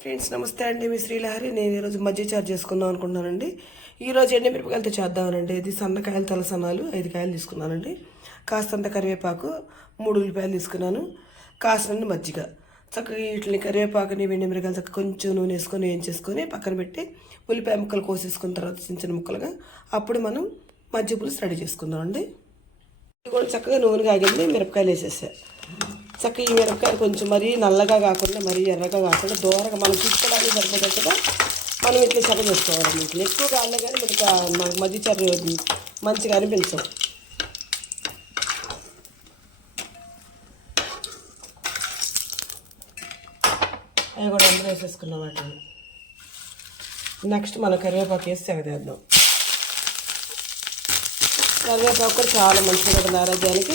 Friends నమస్తే అండి. మీ శ్రీలహరి నేను ఈరోజు మజ్జి చార్జ్ చేసుకుందాం అనుకుంటున్నానండి. ఈరోజు ఎండి మిరపకాయలతో చేద్దామనండి. ఇది సన్నకాయలు తలసనాలు ఐదు కాయలు తీసుకున్నానండి. కాస్తంత కరివేపాకు మూడు ఉల్లిపాయలు తీసుకున్నాను. కాసినండి మజ్జిగ. చక్కగా వీటిని కరివేపాకుని వెండి మిరపకాయలు చక్కగా కొంచెం నూనె వేసుకొని ఏం చేసుకొని పక్కన పెట్టి ఉల్లిపాయ ముక్కలు కోసేసుకున్న తర్వాత చిన్న చిన్న ముక్కలుగా అప్పుడు మనం మజ్జిపులు పులుసు రెడీ చేసుకుందామండి. ఇది కూడా చక్కగా నూనె కాగింది మిరపకాయలు వేసేసా. చక్కగా ఈ మిరపకాయలు కొంచెం మరీ నల్లగా కాకుండా మరీ ఎర్రగా కాకుండా దూరగా మనం తీసుకోవడానికి సరిపోయేట్టుగా మనం ఇట్లా చక్క చేసుకోవాలి ఇట్లా ఎక్కువ కాలే కానీ మనకి మనకు మధ్య చర్ర మంచిగా అనిపించవు అవి కూడా అందులో వేసేసుకున్నాం వాటిని. నెక్స్ట్ మన కరివేపాకు వేసి తెగదేద్దాం కరివేపాకు కూడా చాలా మంచిగా ఉంటుంది ఆరోగ్యానికి.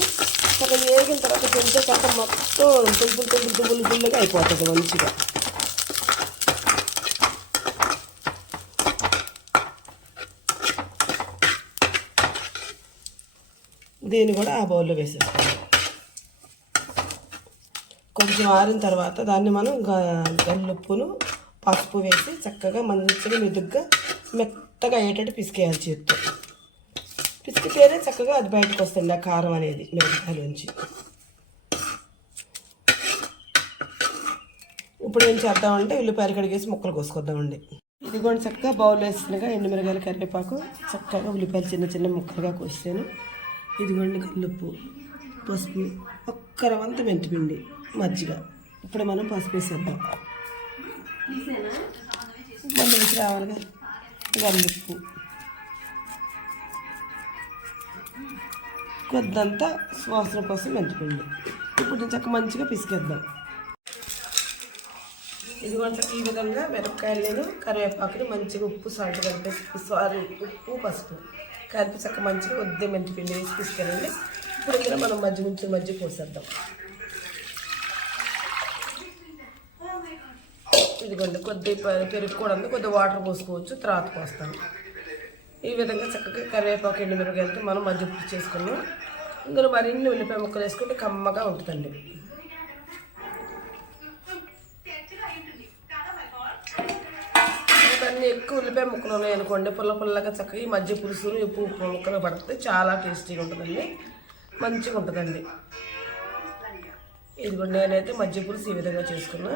అక్కడ వేగిన తర్వాత తింటే కట్ట మొత్తం తుబ్బులు తుబ్బులు తుబ్బులు తుబ్బులుగా అయిపోతుంది మంచిగా. దీన్ని కూడా ఆ బౌల్లో వేసేస్తాం కొంచెం ఆరిన తర్వాత దాన్ని మనం గ- గల్లుప్పును పసుపు వేసి చక్కగా మంచిగా మెదుగ్గా మెత్తగా అయ్యేటట్టు పిసికేయాలి చేత్తో. పిసికితేనే చక్కగా అది బయటకు వస్తుంది ఆ కారం అనేది మిరపకాయలోంచి ఇప్పుడు ఏం చేద్దామంటే ఉల్లిపాయలు కడిగేసి ముక్కలు కోసుకొద్దామండి. ఇదిగోండి చక్కగా బౌల్ వేసినగా ఎండు మిరగాయల కరివేపాకు. చక్కగా ఉల్లిపాయలు చిన్న చిన్న ముక్కలుగా కోసాను ఇదిగోండి కల్లుప్పు పసుపు ఒక్క రవంత మెంతిపిండి మజ్జిగ. ఇప్పుడు మనం పసుపు వేసేద్దాం. మళ్ళీ వేసి రావాలిగా. గల్లుప్పు కొద్దంత సువాసన కోసం మెంతిపిండి. ఇప్పుడు చక్క మంచిగా పిసికేద్దాం. ఇది ఈ విధంగా మిరపకాయలు నేను కరివేపాకుని మంచిగా ఉప్పు సాల్ట్ కలిపేసి సారీ ఉప్పు పసుపు కలిపి చక్క మంచిగా కొద్దిగా మెంతిపిండి వేసి పిసుకెళ్ళండి ఇప్పుడు ఇందులో మనం మధ్య నుంచి మధ్య పోసేద్దాం ఇదిగోండి కొద్దిగా పెరుగు కూడా ఉంది. కొద్దిగా వాటర్ పోసుకోవచ్చు తర్వాత పోస్తాను. ఈ విధంగా చక్కగా కరివేపాకు ఎండు మిరపకాయలతో మనం మధ్య పూర్తి చేసుకున్నాం. ఇందులో మరిన్ని ఉల్లిపాయ ముక్కలు వేసుకుంటే కమ్మగా ఉంటుందండి. అన్ని ఎక్కువ ఉల్లిపాయ ముక్కలు ఉన్నాయి అనుకోండి పుల్ల పుల్లగా చక్కగా ఈ మధ్య పులుసులు ఉప్పు ఉప్పు ముక్కలు పడితే చాలా టేస్టీగా ఉంటుందండి. మంచిగా ఉంటుందండి. ఇదిగోండి నేనైతే మధ్య పులుసు ఈ విధంగా చేసుకున్నా.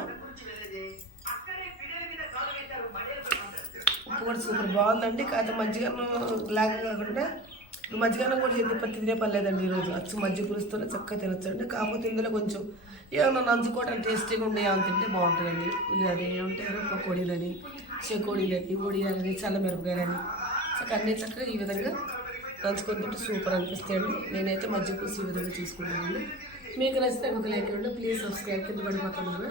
కూడా సూపర్ బాగుందండి. కాకపోతే మజ్జిగను లాగా కాకుండా మజ్జిగను కూడా చేతి పత్తి తినే పర్లేదండి ఈరోజు. అచ్చు మజ్జిగ పులుస్తూనే చక్కగా తినొచ్చండి. కాకపోతే ఇందులో కొంచెం ఏమన్నా నంచుకోవడం టేస్టీగా ఉండే అని తింటే బాగుంటుందండి. అది ఏమంటారు పకోడీలని చెకోడీలని ఒడియాలని చల్లమిరపకాయలని. చక్కగా అన్నీ చక్కగా ఈ విధంగా నంచుకొని తింటే సూపర్ అనిపిస్తాయండి నేనైతే మజ్జిగ పులుసు ఈ విధంగా చేసుకుంటానండి. మీకు నచ్చితే ఒక లైక్ ఇవ్వండి. ప్లీజ్ సబ్స్క్రైబ్ కింద పడిపోతున్నాను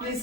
ప్లీజ్